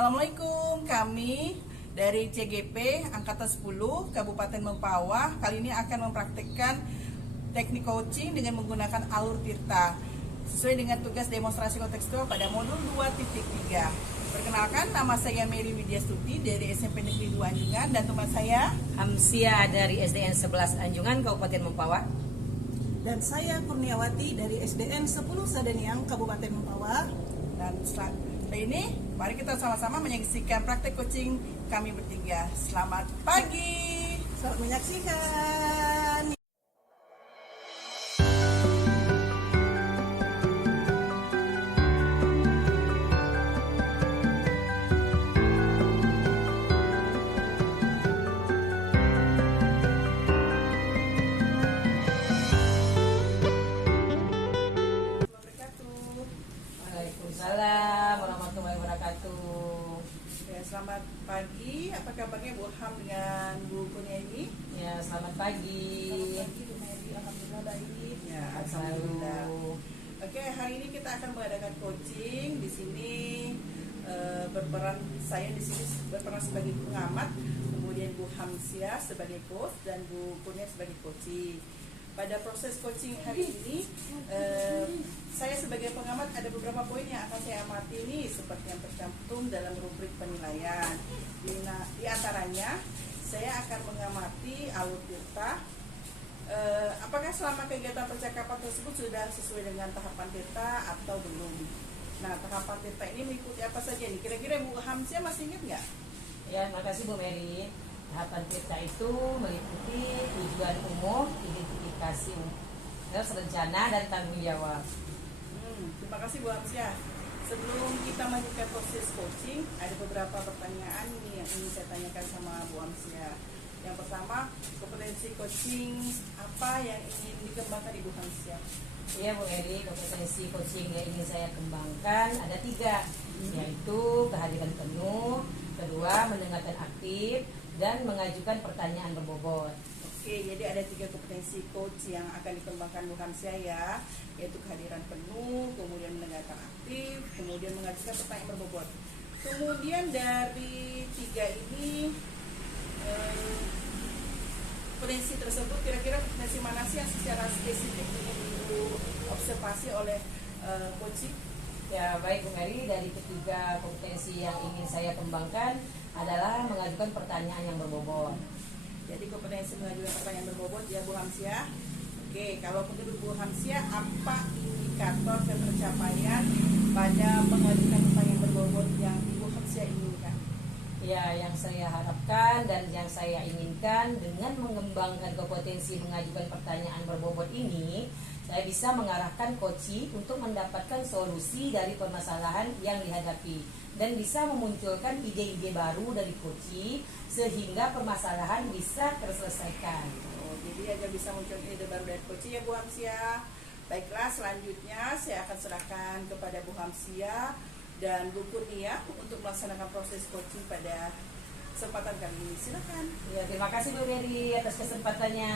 Assalamualaikum, kami dari CGP Angkatan 10 Kabupaten Mempawah kali ini akan mempraktikkan teknik coaching dengan menggunakan alur tirta sesuai dengan tugas demonstrasi kontekstual pada modul 2.3. Perkenalkan, nama saya Mary Widyastuti dari SMP Negeri 2 Anjungan dan teman saya Hamsia dari SDN 11 Anjungan Kabupaten Mempawah. Dan saya Kurniawati dari SDN 10 Sadeniang Kabupaten Mempawah. Dan setelah ini mari kita sama-sama menyaksikan praktek coaching kami bertiga. Selamat pagi. Selamat menyaksikan. Waalaikumsalam warahmatullahi wabarakatuh. Ya, selamat pagi. Apa kabarnya Bu Ham dengan Bu Kurnia ini? Ya, selamat pagi. Bu Mary, alhamdulillah baik. Ya, alhamdulillah. Oke, hari ini kita akan mengadakan coaching di sini. Saya di sini berperan sebagai pengamat, kemudian Bu Hamsia sebagai coach dan Bu Kurnia sebagai coaching. Pada proses coaching hari ini, saya sebagai pengamat ada beberapa poin yang akan saya amati nih, seperti yang tercantum dalam rubrik penilaian. Di antaranya, saya akan mengamati alur tirta. Apakah selama kegiatan percakapan tersebut sudah sesuai dengan tahapan tirta atau belum? Nah, tahapan tirta ini mengikuti apa saja nih? Kira-kira Bu Hamsia masih ingat nggak? Ya, makasih Bu Mary. Tahapan tirta itu meliputi tujuan umum, identifikasi terus rencana dan tanggung jawab. Terima kasih Bu Hamsia. Sebelum kita melanjutkan proses coaching, ada beberapa pertanyaan nih yang ingin saya tanyakan sama Bu Hamsia. Yang pertama, kompetensi coaching apa yang ingin dikembangkan Ibu Hamsia? Iya Bu Mary, kompetensi coaching yang ingin saya kembangkan ada 3, yaitu kehadiran penuh, kedua mendengarkan aktif, dan mengajukan pertanyaan berbobot. Oke, jadi ada 3 kompetensi coach yang akan dikembangkan Bu Hamsia ya, yaitu kehadiran penuh, kemudian mendengarkan aktif, kemudian mengajukan pertanyaan berbobot. Kemudian dari 3 ini kompetensi tersebut kira-kira kompetensi mana sih yang secara spesifik observasi oleh coaching? Ya baik Bu Mary, dari ketiga kompetensi yang ingin saya kembangkan adalah mengajukan pertanyaan yang berbobot. Jadi kompetensi mengajukan pertanyaan berbobot ya Bu Hamsia. Oke, kalau menurut Bu Hamsia, apa indikator pencapaian pada mengajukan pertanyaan berbobot yang Ibu Hamsia inginkan? Ya, yang saya harapkan dan yang saya inginkan dengan mengembangkan kompetensi mengajukan pertanyaan berbobot ini, saya bisa mengarahkan coaching untuk mendapatkan solusi dari permasalahan yang dihadapi dan bisa memunculkan ide-ide baru dari coaching sehingga permasalahan bisa terselesaikan. Jadi agar bisa muncul ide baru dari coaching ya Bu Hamsia. Baiklah, selanjutnya saya akan serahkan kepada Bu Hamsia dan Bu Kurnia untuk melaksanakan proses coaching pada kesempatan kali ini. Silakan. Ya, terima kasih Bu Mary atas kesempatannya.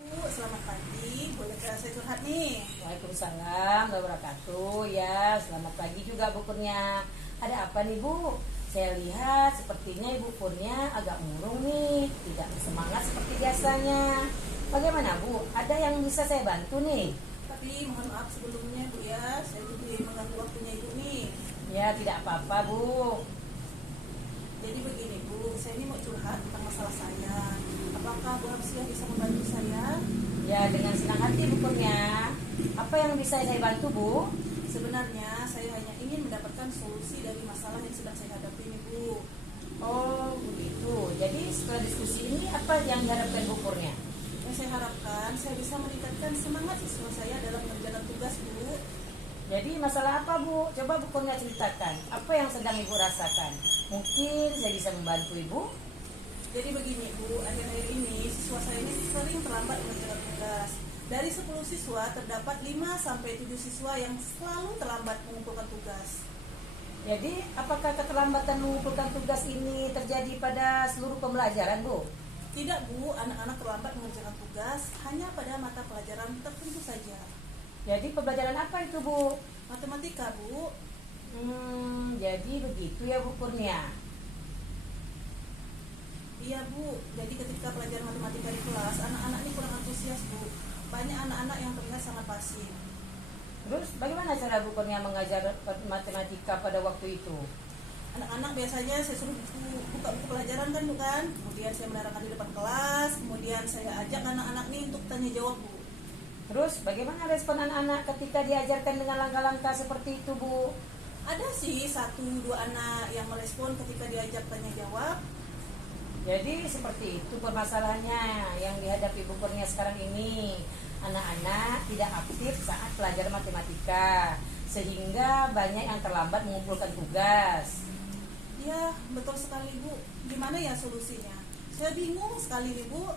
Bu, selamat pagi. Boleh saya curhat nih? Waalaikumsalam warahmatullahi wabarakatuh. Ya, selamat pagi juga Bu Kurnia. Ada apa nih Bu? Saya lihat sepertinya Ibu Kurnia agak murung nih, tidak semangat seperti biasanya. Bagaimana Bu? Ada yang bisa saya bantu nih? Tapi mohon maaf sebelumnya Bu ya, saya jadi mengganggu waktunya Ibu nih. Ya, tidak apa-apa Bu. Jadi begini Bu, saya ini mau curhat tentang masalah saya. Apakah Bu Hamsia bisa membantu saya? Ya, dengan senang hati Bu Kurnia. Apa yang bisa saya bantu Bu? Sebenarnya saya hanya ingin mendapatkan solusi dari masalah yang sedang saya hadapi ini Bu. Oh, begitu. Jadi setelah diskusi ini apa yang diharapkan Bu Kurnia? Yang saya harapkan saya bisa meningkatkan semangat siswa saya dalam mengerjakan tugas Bu. Jadi masalah apa Bu? Coba Bu Kurnia ceritakan. Apa yang sedang Ibu rasakan? Mungkin saya bisa membantu Ibu. Jadi begini Bu, akhir-akhir ini siswa saya ini sering terlambat mengerjakan tugas. Dari 10 siswa terdapat 5-7 siswa yang selalu terlambat mengumpulkan tugas. Jadi apakah keterlambatan mengumpulkan tugas ini terjadi pada seluruh pembelajaran Bu? Tidak Bu, anak-anak terlambat mengerjakan tugas hanya pada mata pelajaran tertentu saja. Jadi pembelajaran apa itu Bu? Matematika Bu. Jadi begitu ya Bu Kurnia. Iya Bu, jadi ketika pelajaran matematika di kelas, anak-anak ini kurang antusias Bu. Banyak anak-anak yang terlihat sangat pasif. Terus bagaimana cara Bu Kurnia mengajar matematika pada waktu itu? Anak-anak biasanya saya suruh buka buku pelajaran kan Bu kan, kemudian saya menerangkan di depan kelas, kemudian saya ajak anak-anak ini untuk tanya jawab Bu. Terus bagaimana respon anak-anak ketika diajarkan dengan langkah-langkah seperti itu Bu? Ada sih 1-2 anak yang merespon ketika diajak tanya jawab. Jadi seperti itu permasalahannya yang dihadapi Bu Kurnia sekarang ini. Anak-anak tidak aktif saat belajar matematika, sehingga banyak yang terlambat mengumpulkan tugas. Ya, betul sekali Bu. Gimana ya solusinya? Saya bingung sekali nih Bu.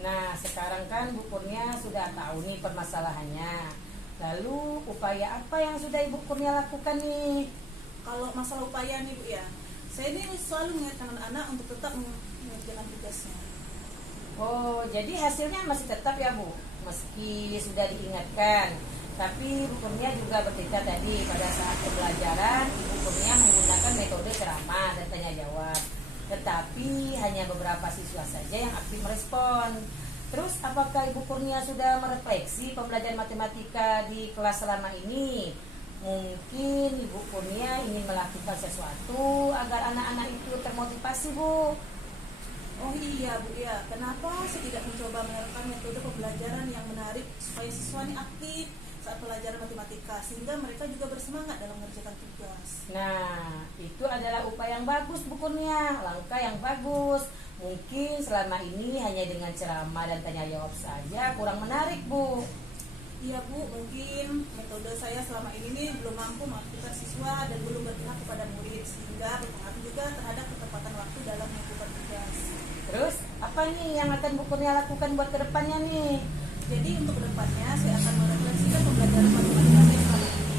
Nah, sekarang kan Bu Kurnia sudah tahu nih permasalahannya. Lalu upaya apa yang sudah Ibu Kurnia lakukan nih? Kalau masalah upaya nih Bu ya, saya ini selalu mengingatkan anak-anak untuk tetap mengerjakan tugasnya. Oh, jadi hasilnya masih tetap ya Bu? Meski sudah diingatkan. Tapi Bu Kurnia juga bercerita tadi pada saat pembelajaran Ibu Kurnia menggunakan metode ceramah dan tanya jawab. Tetapi hanya beberapa siswa saja yang aktif merespon. Terus apakah Ibu Kurnia sudah merefleksi pembelajaran matematika di kelas selama ini? Mungkin Ibu Kurnia ingin melakukan sesuatu agar anak-anak itu termotivasi Bu. Oh iya Bu ya, kenapa saya tidak mencoba menerapkan metode pembelajaran yang menarik supaya siswa ini aktif saat pelajaran matematika sehingga mereka juga bersemangat dalam mengerjakan tugas. Nah, itu adalah upaya yang bagus Bu Kurnia, langkah yang bagus. Mungkin selama ini hanya dengan ceramah dan tanya jawab saja kurang menarik Bu. Iya Bu, mungkin metode saya selama ini nih belum mampu mengaktifkan siswa dan belum berpihak kepada murid sehingga berpengaruh juga terhadap ketepatan waktu dalam melakukan tugas. Terus apa nih yang akan Bu Kurnia lakukan buat kedepannya nih? Jadi untuk kedepannya saya akan merefleksikan pembelajaran matematika saya selama ini.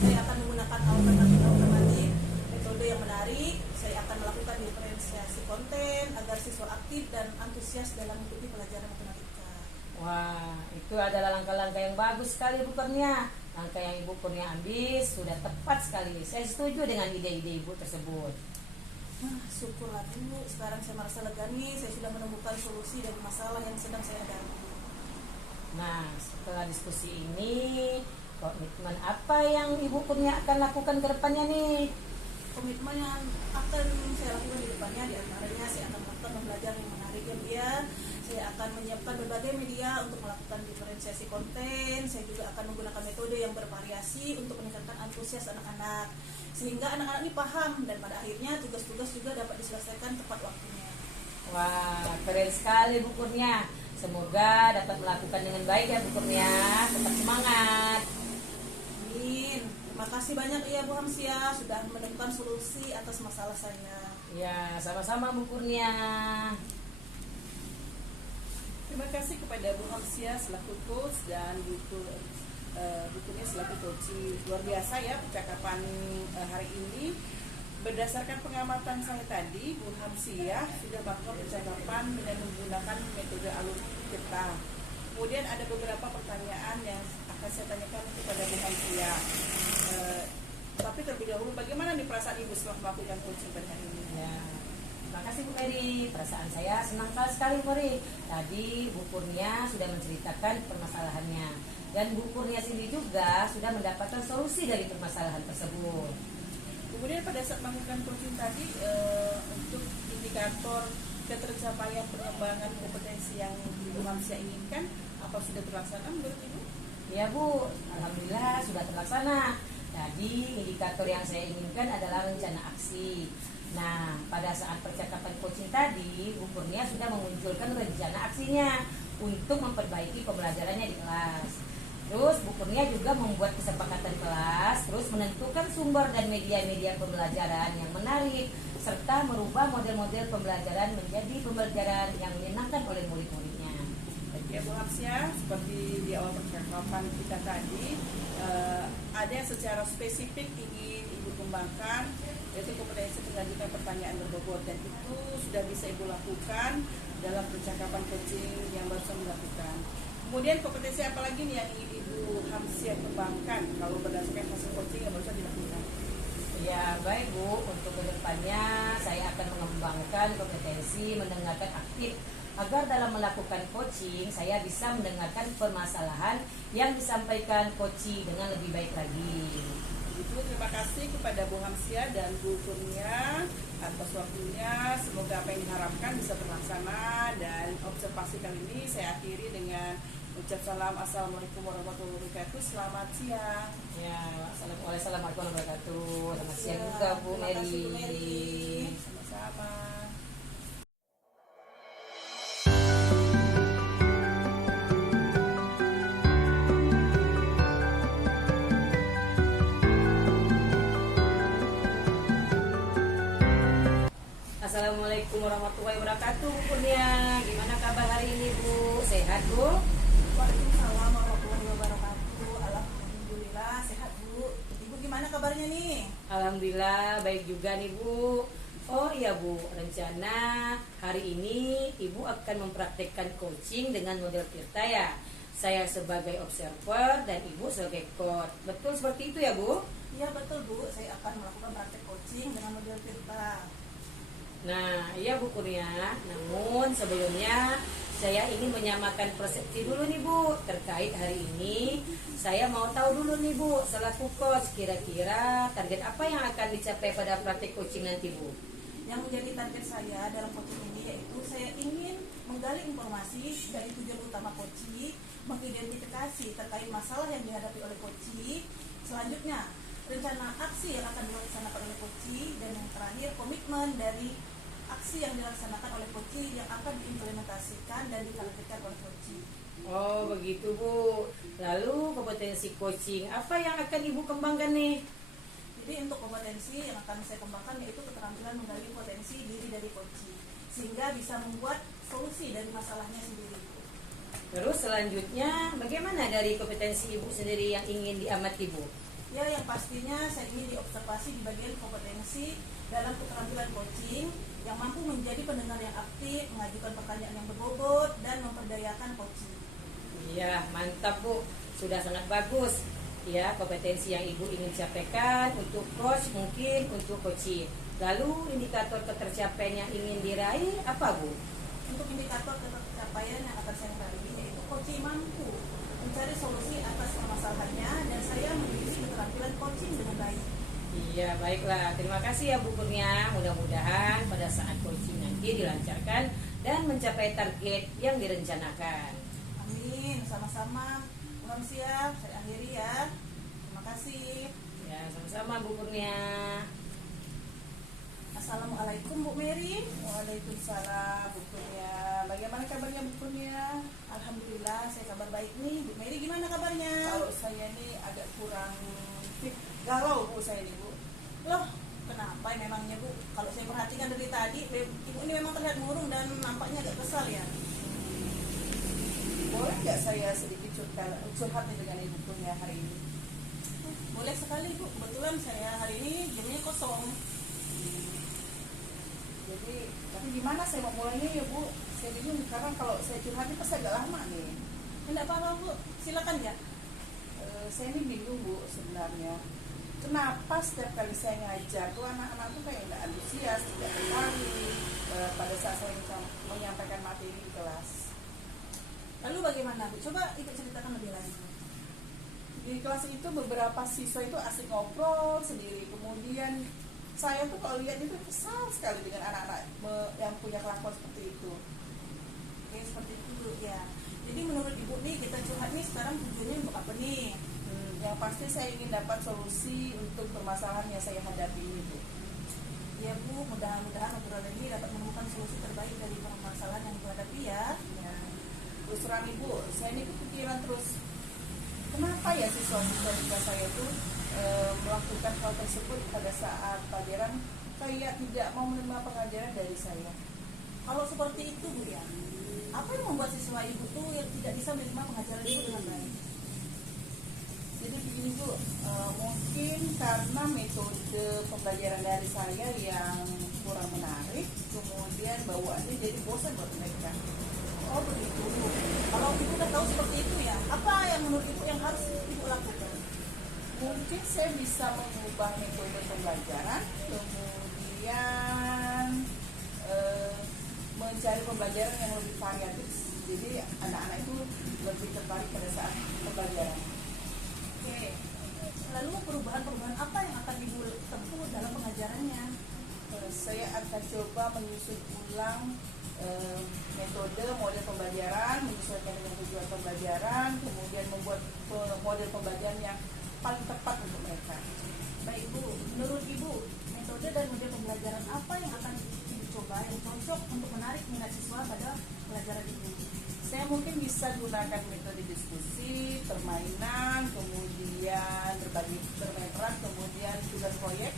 Saya akan menggunakan alternatif metode yang menarik. Saya akan melakukan diferensiasi konten agar siswa aktif dan antusias dalam mengikuti pelajaran matematika. Wah, itu adalah langkah-langkah yang bagus sekali Bu Kurnia. Langkah yang Ibu Kurnia ambil sudah tepat sekali. Saya setuju dengan ide-ide Ibu tersebut. Syukurlah Bu, sekarang saya merasa lega nih. Saya sudah menemukan solusi dari masalah yang sedang saya hadapi. Nah, setelah diskusi ini, komitmen apa yang Ibu Kurnia akan lakukan ke depannya nih? Komitmen yang akan saya lakukan di depannya diantaranya saya akan melakukan pembelajaran yang menarik ya Bu ya. Saya akan menyiapkan berbagai media untuk melakukan diferensiasi konten. Saya juga akan menggunakan metode yang bervariasi untuk meningkatkan antusias anak-anak sehingga anak-anak ini paham dan pada akhirnya tugas-tugas juga dapat diselesaikan tepat waktunya. Wah, keren sekali Bu Kurnia. Semoga dapat melakukan dengan baik ya Bu Kurnia. Tetap semangat. Amin. Terima kasih banyak ya Bu Hamsia sudah menemukan solusi atas masalah saya. Ya, sama-sama Bu Kurnia. Terima kasih kepada Bu Hamsia selaku coach dan Bu Kurnia selaku coach. Luar biasa ya percakapan hari ini. Berdasarkan pengamatan saya tadi, Bu Hamsia sudah melakukan percakapan dengan menggunakan metode alur peta. Kemudian ada beberapa pertanyaan yang akan saya tanyakan kepada Bu Hamsia. Tapi terlebih dahulu, bagaimana nih perasaan Ibu setelah melakukan coaching pada hari ini? Ya, terima kasih Bu Mary. Perasaan saya senang sekali Bu Mary. Tadi Bu Kurnia sudah menceritakan permasalahannya. Dan Bu Kurnia sendiri juga sudah mendapatkan solusi dari permasalahan tersebut. Kemudian pada saat melakukan coaching tadi, untuk indikator ketercapaian pengembangan kompetensi yang Ibu Hamsia inginkan, apa sudah terlaksana menurut Ibu? Ya Bu, alhamdulillah sudah terlaksana. Jadi indikator yang saya inginkan adalah rencana aksi. Nah, pada saat percakapan coaching tadi, Bu Kurnia sudah memunculkan rencana aksinya untuk memperbaiki pembelajarannya di kelas. Terus Bu Kurnia juga membuat kesepakatan kelas, terus menentukan sumber dan media-media pembelajaran yang menarik, serta merubah model-model pembelajaran menjadi pembelajaran yang menyenangkan oleh murid-muridnya. Ya Bu Hamsia, seperti di awal percakapan kita tadi, ada yang secara spesifik ingin Ibu kembangkan, yaitu kompetensi mengajukan pertanyaan berbobot, dan itu sudah bisa Ibu lakukan dalam percakapan coaching yang baru melakukan. Kemudian kompetensi apa lagi nih yang ingin Ibu Hamsia kembangkan kalau berdasarkan hasil coaching yang baru dilakukan? Ya, baik Bu. Untuk kedepannya saya akan mengembangkan kompetensi mendengarkan aktif agar dalam melakukan coaching saya bisa mendengarkan permasalahan yang disampaikan coaching dengan lebih baik lagi. Ibu, terima kasih kepada Bu Hamsia dan Bu Kurnia atas waktunya. Semoga apa yang diharapkan bisa terlaksana, dan observasi kali ini saya akhiri dengan ucap salam. Assalamualaikum warahmatullahi wabarakatuh. Selamat siang. Ya, Assalamualaikum warahmatullahi wabarakatuh. Selamat siang juga Bu Terima kasih, Bu Mary. Mary. Sama-sama. Assalamualaikum warahmatullahi wabarakatuh Bu Kurnia. Gimana kabar hari ini Bu? Sehat Bu? Waalaikumsalam warahmatullahi wabarakatuh. Alhamdulillah sehat Bu. Ibu gimana kabarnya nih? Alhamdulillah baik juga nih Bu. Oh iya Bu, rencana hari ini Ibu akan mempraktekkan coaching dengan model Tirta ya. Saya sebagai observer dan Ibu sebagai coach. Betul seperti itu ya Bu? Iya betul Bu, saya akan melakukan praktek coaching dengan model Tirta. Nah, iya Bu Kurnia. Namun sebelumnya saya ingin menyamakan persepsi dulu nih Bu terkait hari ini. Saya mau tahu dulu nih Bu, selaku coach, kira-kira target apa yang akan dicapai pada praktik coaching nanti Bu? Yang menjadi target saya dalam coaching ini yaitu saya ingin menggali informasi dari tujuan utama coaching, mengidentifikasi terkait masalah yang dihadapi oleh coaching. Selanjutnya, rencana aksi yang akan dilaksanakan oleh coaching, dan yang terakhir komitmen dari aksi yang dilaksanakan oleh coaching yang akan diimplementasikan dan ditargetkan oleh coaching. Oh begitu Bu. Lalu kompetensi coaching apa yang akan Ibu kembangkan nih? Jadi untuk kompetensi yang akan saya kembangkan yaitu keterampilan menggali potensi diri dari coaching sehingga bisa membuat solusi dari masalahnya sendiri. Terus selanjutnya bagaimana dari kompetensi Ibu sendiri yang ingin diamati Bu? Ya, yang pastinya saya ingin diobservasi di bagian kompetensi dalam keterampilan coaching yang mampu menjadi pendengar yang aktif, mengajukan pertanyaan yang berbobot, dan memperdayakan coaching. Iya, mantap Bu. Sudah sangat bagus. Ya, kompetensi yang Ibu ingin sampaikan untuk coach mungkin untuk coaching. Lalu indikator ketercapaian yang ingin diraih apa Bu? Untuk indikator ketercapaian yang akan saya raih yaitu coaching mampu mencari solusi atas permasalahannya dan saya memiliki keterampilan coaching dengan baik. Iya, baiklah. Terima kasih ya Bu Kurnia. Mudah-mudahan pada saat coaching nanti dilancarkan dan mencapai target yang direncanakan. Amin. Sama-sama. Mohon siap. Saya akhiri ya. Terima kasih. Ya, sama-sama Bu Kurnia. Assalamualaikum Bu Mary. Waalaikumsalam Bu Kurnia. Bagaimana kabarnya Bu Kurnia? Alhamdulillah saya kabar baik nih. Bu Mary gimana kabarnya? Kalau saya ini agak kurang galau Bu saya ini Bu. Loh, kenapa memangnya Bu? Kalau saya perhatikan dari tadi, Ibu ini memang terlihat murung dan nampaknya agak kesal ya. Boleh nggak saya sedikit curhat nih dengan Ibu Kurnia hari ini? Boleh sekali Bu, kebetulan saya hari ini jamnya kosong. Jadi, tapi gimana saya mau mulainya ya Bu? Saya bingung karena kalau saya curhat itu pasti agak lama nih. Tidak apa-apa Bu, silakan ya. Saya ini bingung Bu sebenarnya. Kenapa setiap kali saya ngajar tuh anak-anak tuh kayak nggak antusias, tidak tertarik pada saat saya menyampaikan materi di kelas. Lalu bagaimana Bu? Coba ikut ceritakan lebih lanjut. Di kelas itu beberapa siswa itu asik ngobrol sendiri. Kemudian saya tuh kalau lihat itu kesal sekali dengan anak-anak yang punya kelakuan seperti itu. Oke, seperti itu Bu ya. Jadi menurut Ibu nih, kita curhat nih sekarang tujuannya untuk apa nih? Yang pasti saya ingin dapat solusi untuk permasalahan yang saya hadapi ini Bu. Ya Bu, mudah-mudahan obrolan ini dapat menemukan solusi terbaik dari permasalahan yang dihadapi ya. Ya. Terus terang Ibu, saya ini kepikiran terus, kenapa ya siswa-siswa di kelas saya itu melakukan hal tersebut pada saat pelajaran kayak tidak mau menerima pengajaran dari saya. Kalau seperti itu Bu ya, apa yang membuat siswa Ibu tuh yang tidak bisa menerima pengajaran Ibu dengan baik? Jadi begini Bu, mungkin karena metode pembelajaran dari saya yang kurang menarik, kemudian bawaannya jadi bosan buat mereka. Oh begitu. Kalau Ibu udah tahu seperti itu ya, apa yang menurut Ibu yang harus Ibu lakukan? Mungkin saya bisa mengubah metode pembelajaran, kemudian mencari pembelajaran yang lebih variatif. Jadi anak-anak itu lebih tertarik pada saat pembelajaran. Oke. Lalu perubahan-perubahan apa yang akan Ibu tempuh dalam pengajarannya? Saya akan coba menyusun ulang metode model pembelajaran, menyesuaikan dengan tujuan pembelajaran, kemudian membuat model pembelajaran yang paling tepat untuk mereka. Baik Bu, menurut Ibu, metode dan model pembelajaran apa yang akan Ibu coba yang cocok untuk menarik minat siswa pada pelajaran itu? Saya mungkin bisa gunakan metode diskusi, permainan, kemudian bermain peran, kemudian tugas proyek.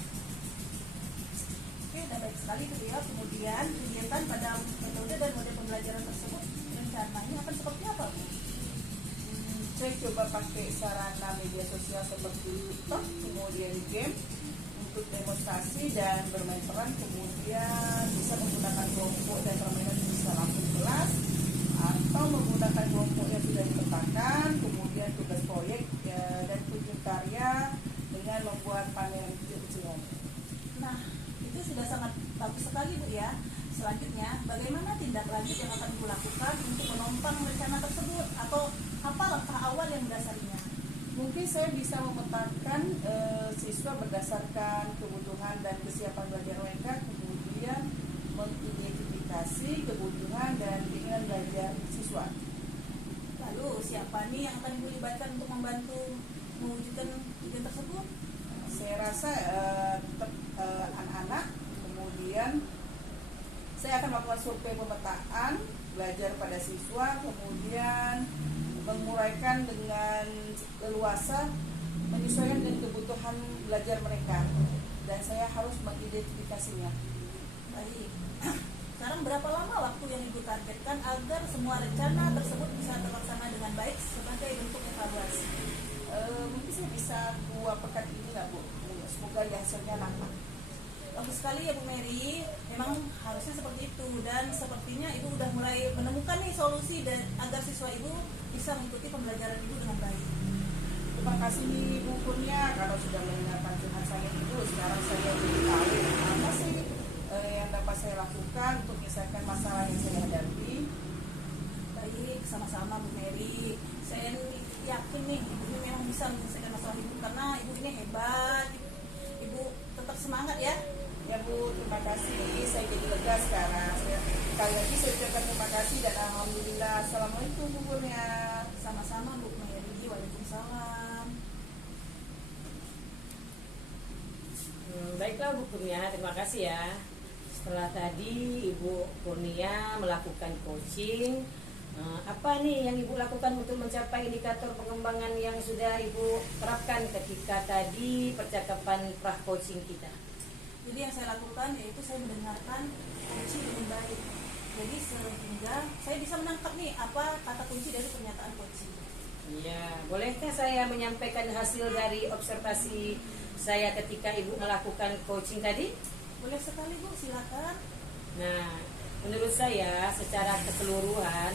Oke, dan baik sekali itu ya. Kemudian kegiatan pada metode dan model pembelajaran tersebut rencananya akan seperti apa Bu? Saya coba pakai sarana media sosial seperti TikTok, kemudian game untuk demonstrasi dan bermain peran, kemudian bisa menggunakan kelompok dan permainan bisa langsung kelas atau menggunakan kelompok yang sudah dipetakan, kemudian tugas proyek dan kunjung karya dengan membuat pameran kecil-kecilan. Nah, itu sudah sangat bagus sekali Bu ya. Selanjutnya, bagaimana tindak lanjut yang akan Ibu lakukan untuk menopang rencana tersebut? Atau apa langkah awal yang mendasarinya? Mungkin saya bisa memetakan siswa berdasarkan kebutuhan dan kesiapan belajar mereka, kemudian mengidentifikasi kebutuhan dan keinginan belajar siswa. Lalu, siapa nih yang akan Ibu libatkan untuk membantu mewujudkan tujuan tersebut? Saya rasa tetap anak-anak, kemudian saya akan melakukan survei pemetaan belajar pada siswa, kemudian menguraikan dengan leluasa menyesuaikan dengan kebutuhan belajar mereka, dan saya harus mengidentifikasinya. Baik. Sekarang berapa lama waktu yang Ibu targetkan agar semua rencana tersebut bisa terlaksana dengan baik sebagai bentuk evaluasi? Mungkin saya bisa 2 pekan ini lah Bu, semoga hasilnya nampak. Bagus sekali ya Bu Mary, memang harusnya seperti itu, dan sepertinya Ibu udah mulai menemukan nih solusi dan agar siswa Ibu bisa mengikuti pembelajaran Ibu dengan baik. Terima kasih nih Bu Kurnia karena sudah mendengarkan curhat saya itu. Sekarang saya jadi tahu apa sih yang dapat saya lakukan untuk menyelesaikan masalah yang saya hadapi. Baik, sama-sama Bu Mary. Saya yakin nih Ibu ini memang bisa menyelesaikan masalah Ibu karena Ibu ini hebat. Ibu tetap semangat ya. Ya Bu, terima kasih. Saya jadi lega sekarang. Sekali lagi saya ucapkan terima kasih dan alhamdulillah. Assalamualaikum Bu Kurnia. Sama-sama Bu Mary. Waalaikumsalam. Baiklah Bu Kurnia, terima kasih ya. Setelah tadi Ibu Kurnia melakukan coaching, apa nih yang Ibu lakukan untuk mencapai indikator pengembangan yang sudah Ibu terapkan ketika tadi percakapan pra coaching kita? Jadi yang saya lakukan yaitu saya mendengarkan kunci dengan baik. Jadi sehingga saya bisa menangkap nih apa kata kunci dari pernyataan kunci. Iya, bolehkah saya menyampaikan hasil dari observasi saya ketika Ibu melakukan coaching tadi? Boleh sekali Bu, silakan. Nah, menurut saya secara keseluruhan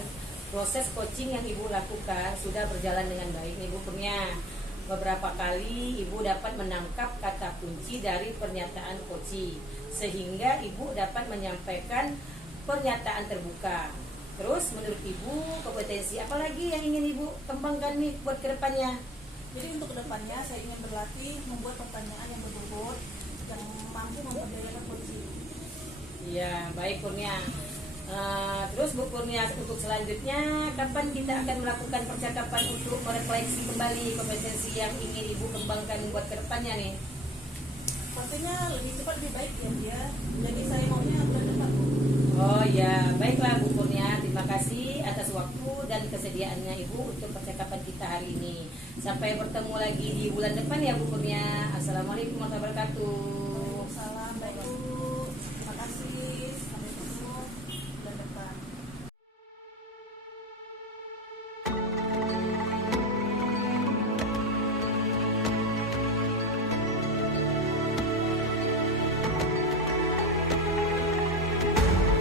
proses coaching yang Ibu lakukan sudah berjalan dengan baik nih Bu Kurnia. Beberapa kali Ibu dapat menangkap kata kunci dari pernyataan coaching, sehingga Ibu dapat menyampaikan pernyataan terbuka. Terus menurut Ibu kompetensi apa lagi yang ingin Ibu kembangkan nih buat kedepannya? Jadi untuk kedepannya saya ingin berlatih membuat pertanyaan yang berbobot yang mampu memperdayakan kunci. Iya, baik Kurnia. Terus Bu Kurnia, untuk selanjutnya kapan kita akan melakukan percakapan untuk merefleksi kembali kompetensi yang ingin Ibu kembangkan buat kedepannya nih? Sepertinya lebih cepat lebih baik ya dia. Jadi saya maunya bulan depan Bu. Oh ya, baiklah Bu Kurnia, terima kasih atas waktu dan kesediaannya Ibu untuk percakapan kita hari ini. Sampai bertemu lagi di bulan depan ya Bu Kurnia. Assalamualaikum warahmatullahi wabarakatuh. Salam baik Bu. Terima kasih. Sampai ketemu bulan depan.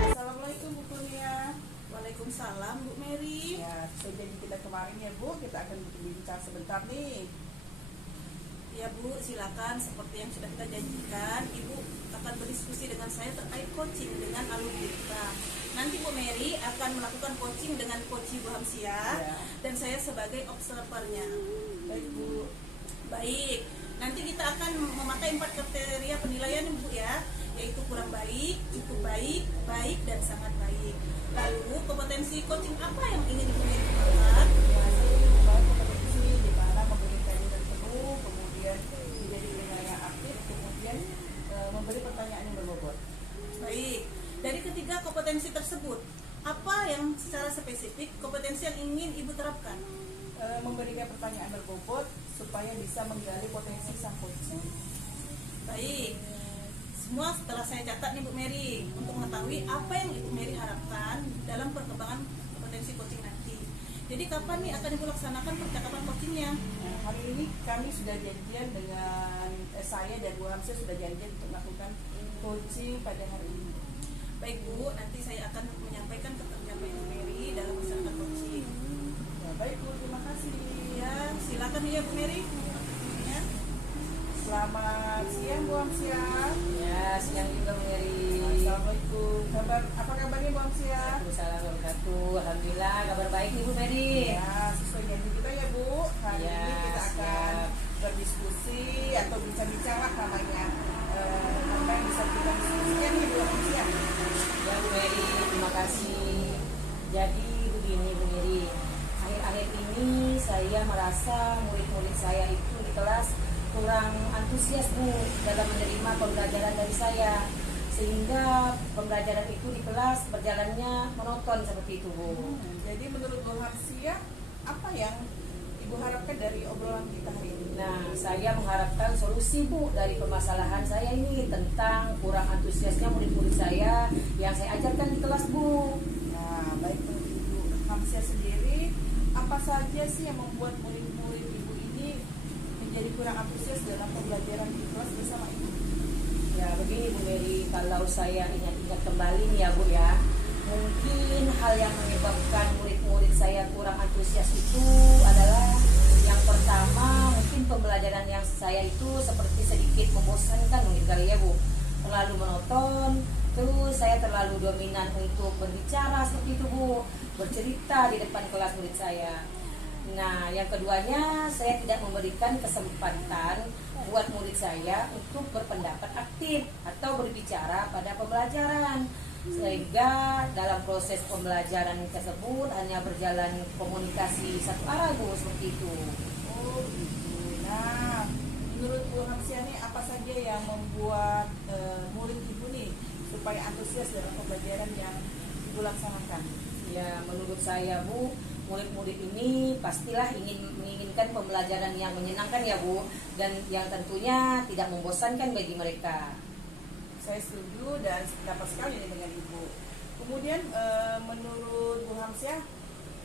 Assalamualaikum Bu Kurnia. Waalaikumsalam Bu Mary. Ya, sesuai janji kita kemarin ya Bu, kita akan berbincang sebentar nih. Ya Bu, silakan seperti yang sudah kita janjikan, Ibu akan berdiskusi dengan saya terkait coaching dengan alumni kita. Nanti Bu Mary akan melakukan coaching dengan Coach Bu Hamsia Ya. dan saya sebagai observernya. Baik Bu. Baik, nanti kita akan memakai 4 kriteria penilaian Bu ya, yaitu kurang baik, cukup baik, baik, dan sangat baik. Lalu kompetensi coaching apa yang ingin Ibu Mary kembangkan? Ya, saya ingin membahas kompetensi di mana memberi kajian penuh, kemudian menjadi pendengar yang aktif, kemudian memberi pertanyaan yang berbobot. Baik, dari ketiga kompetensi tersebut, apa yang secara spesifik kompetensi yang ingin Ibu terapkan? Memberikan pertanyaan berbobot supaya bisa menggali potensi sang coaching. Baik, semua setelah saya catat nih Bu Mary untuk mengetahui apa yang Ibu Mary harapkan dalam perkembangan kompetensi coaching nanti. Jadi kapan nih akan Ibu laksanakan percakapan coachingnya? Nah, hari ini kami sudah janjian dengan saya dan Bu Hamsia sudah janjian untuk melakukan coaching pada hari ini. Baik Bu, nanti saya akan menyampaikan ketercapaian Bu Mary dalam melaksanakan coaching. Ya, baik Bu, terima kasih. Ya, silakan ya Bu Mary. Ya. Selamat siang Bu Hamsia. Ya, siang juga Bu Mary. Assalamualaikum. Apa kabarnya Bu Hamsia? Waalaikumsalam warahmatullahi wabarakatuh. Alhamdulillah kabar baik nih Bu Mary. Ya, sesuai janji kita ya Bu. Hari Ya, ini kita akan siap. berdiskusi atau bincang-bincang namanya. Apa yang bisa kita diskusikan nih Bu Hamsia? Ya Bu Mary, terima kasih. Jadi begini Bu Mary, akhir-akhir ini saya merasa murid-murid saya itu di kelas kurang antusias Bu dalam menerima pembelajaran dari saya, sehingga pembelajaran itu di kelas berjalannya monoton seperti itu Bu. Jadi menurut Bu Hamsia, apa yang Ibu harapkan dari obrolan kita hari ini? Nah, saya mengharapkan solusi Bu dari permasalahan saya ini tentang kurang antusiasnya murid-murid saya yang saya ajarkan di kelas Bu. Nah, baik menurut Ibu Hamsia sendiri, apa saja sih yang membuat murid-murid Ibu ini menjadi kurang antusias dalam pembelajaran di kelas bersama Ibu? Ya begini Bu Mary, kalau saya ingat-ingat kembali nih ya Bu ya, mungkin hal yang menyebabkan murid-murid saya kurang antusias itu adalah yang pertama, mungkin pembelajaran yang saya itu seperti sedikit membosankan mungkin kali ya Bu, terlalu monoton, terus saya terlalu dominan untuk berbicara seperti itu Bu, bercerita di depan kelas murid saya. Nah, yang keduanya, saya tidak memberikan kesempatan buat murid saya untuk berpendapat aktif atau berbicara pada pembelajaran, sehingga dalam proses pembelajaran tersebut hanya berjalan komunikasi satu arah Bu, seperti itu. Oh gitu. Nah, menurut Bu Hamsia nih apa saja yang membuat murid Ibu nih supaya antusias dalam pembelajaran yang Ibu laksanakan? Ya, menurut saya Bu, murid-murid ini pastilah menginginkan pembelajaran yang menyenangkan ya Bu, dan yang tentunya tidak membosankan bagi mereka. Saya setuju dan sependapat sekali nih dengan Ibu. Kemudian menurut Bu Hamsia,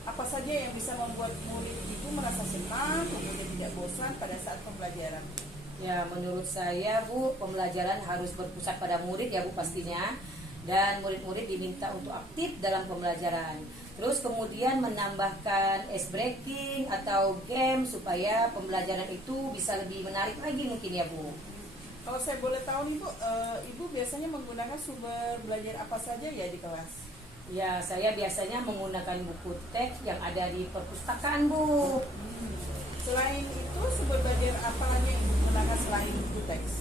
apa saja yang bisa membuat murid Ibu merasa senang, kemudian tidak bosan pada saat pembelajaran? Ya, menurut saya Bu, pembelajaran harus berpusat pada murid ya Bu pastinya, dan murid-murid diminta untuk aktif dalam pembelajaran. Terus kemudian menambahkan ice breaking atau game supaya pembelajaran itu bisa lebih menarik lagi mungkin ya Bu. Kalau saya boleh tahu nih Bu, Ibu biasanya menggunakan sumber belajar apa saja ya di kelas? Ya, saya biasanya menggunakan buku teks yang ada di perpustakaan Bu. Selain itu, sumber belajar apa lagi yang Ibu gunakan selain buku teks?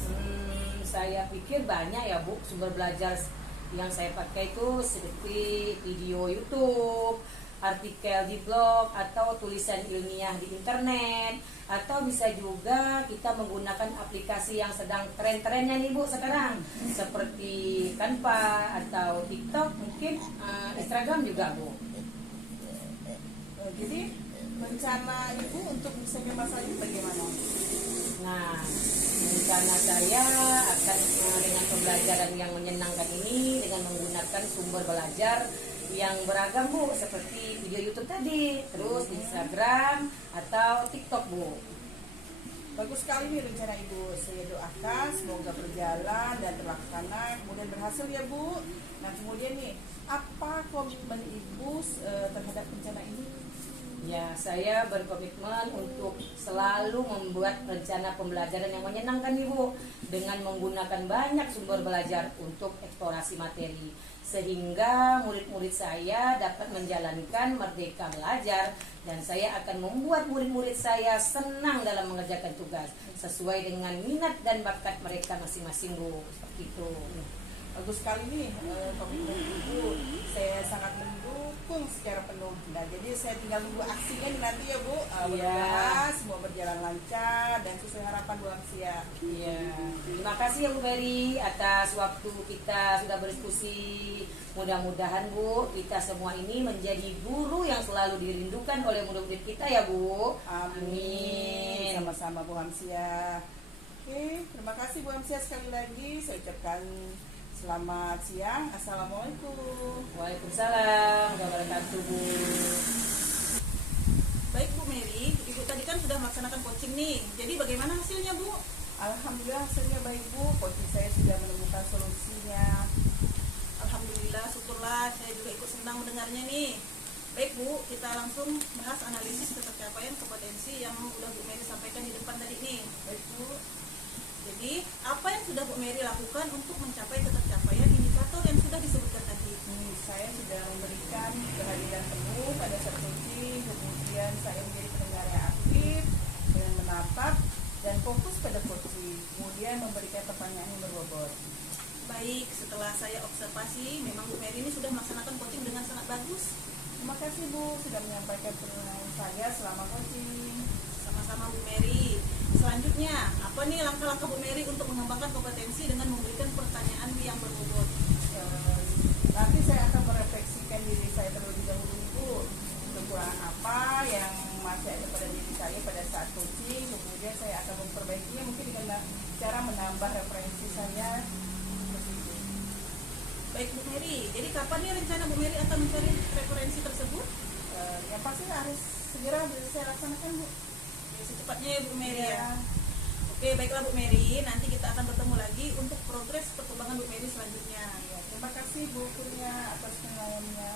Saya pikir banyak ya Bu sumber belajar yang saya pakai itu seperti video YouTube, artikel di blog, atau tulisan ilmiah di internet, atau bisa juga kita menggunakan aplikasi yang sedang tren-trennya nih Bu sekarang, seperti Canva atau TikTok, mungkin Instagram juga Bu. Jadi rencana Ibu untuk menyelesaikan masalah ini bagaimana? Nah, rencana saya akan dengan pembelajaran yang menyenangkan ini dengan menggunakan sumber belajar yang beragam Bu, seperti video YouTube tadi, terus Instagram atau TikTok Bu. Bagus sekali nih rencana Ibu. Saya doakan semoga berjalan dan terlaksana, kemudian berhasil ya Bu. Nah kemudian nih, apa komitmen Ibu terhadap rencana ini? Ya, Ya, saya berkomitmen untuk selalu membuat rencana pembelajaran yang menyenangkan Ibu dengan menggunakan banyak sumber belajar untuk eksplorasi materi sehingga murid-murid saya dapat menjalankan merdeka belajar dan saya akan membuat murid-murid saya senang dalam mengerjakan tugas sesuai dengan minat dan bakat mereka masing-masing Bu. Seperti itu. Bagus sekali nih komitmen Ibu. Saya sangat mendukung secara penuh. Nah, jadi saya tinggal tunggu aksinya nih nanti ya Bu. Mudah-mudahan semua berjalan lancar dan sesuai harapan Bu Hamsia. Iya. Terima kasih ya Bu Mary atas waktu kita sudah berdiskusi. Mudah-mudahan Bu, kita semua ini menjadi guru yang selalu dirindukan oleh murid-murid kita ya Bu. Amin. Sama-sama Bu Hamsia. Oke, terima kasih Bu Hamsia sekali lagi. Saya ucapkan selamat siang. Assalamualaikum. Waalaikumsalam warahmatullahi wabarakatuh Bu. Baik Bu Mary, Ibu tadi kan sudah melaksanakan coaching nih. Jadi bagaimana hasilnya Bu? Alhamdulillah hasilnya baik Bu. Coaching saya sudah menemukan solusinya. Alhamdulillah, syukurlah. Saya juga ikut senang mendengarnya nih. Baik Bu, kita langsung bahas analisis pencapaian kompetensi yang udah Bu Mary sampaikan di depan tadi nih. Baik Bu. Jadi, apa yang sudah Bu Mary lakukan untuk mencapai ketercapaian indikator yang sudah disebutkan tadi? Saya sudah memberikan kehadiran penuh pada saat coaching, kemudian saya menjadi pendengar yang aktif dengan menatap dan fokus pada coaching, kemudian memberikan pertanyaan yang berbobot. Baik, setelah saya observasi, memang Bu Mary ini sudah melaksanakan coaching dengan sangat bagus. Terima kasih Bu sudah menyampaikan penilaian saya selama coaching. Sama-sama Bu Mary. Selanjutnya, apa nih langkah-langkah Bu Mary untuk mengembangkan kompetensi dengan memberikan pertanyaan yang berbobot? Nanti saya akan merefleksikan diri saya terlebih dahulu Bu. Kekurangan apa yang masih ada pada diri saya pada saat coaching, kemudian saya akan memperbaikinya mungkin dengan cara menambah referensi saya. Baik Bu Mary, jadi kapan nih rencana Bu Mary akan mencari referensi tersebut? Yang pasti harus segera bisa saya laksanakan Bu. Ya, secepatnya ya Bu Mary Iya. ya. Oke, baiklah Bu Mary, nanti kita akan bertemu lagi untuk progres perkembangan Bu Mary selanjutnya. Ya, terima kasih Bu Kurnia atas penilaiannya.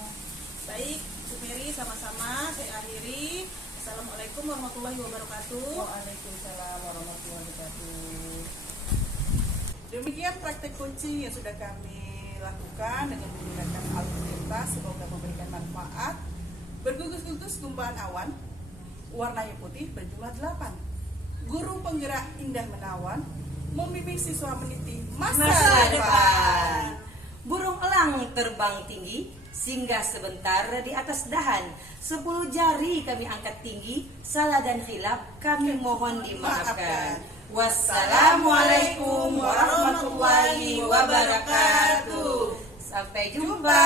Baik, Bu Mary, sama-sama saya akhiri. Assalamualaikum warahmatullahi wabarakatuh. Waalaikumsalam warahmatullahi wabarakatuh. Demikian praktek coaching yang sudah kami lakukan dengan menggunakan alat kertas, semoga memberikan manfaat. Bergugus-gugus gumpalan awan, warnanya putih berjumlah 8. Guru penggerak indah menawan, membimbing siswa meniti masa depan. Burung elang terbang tinggi, singgah sebentar di atas dahan. 10 jari kami angkat tinggi, salah dan khilaf kami mohon dimaafkan. Wassalamualaikum warahmatullahi wabarakatuh. Sampai jumpa.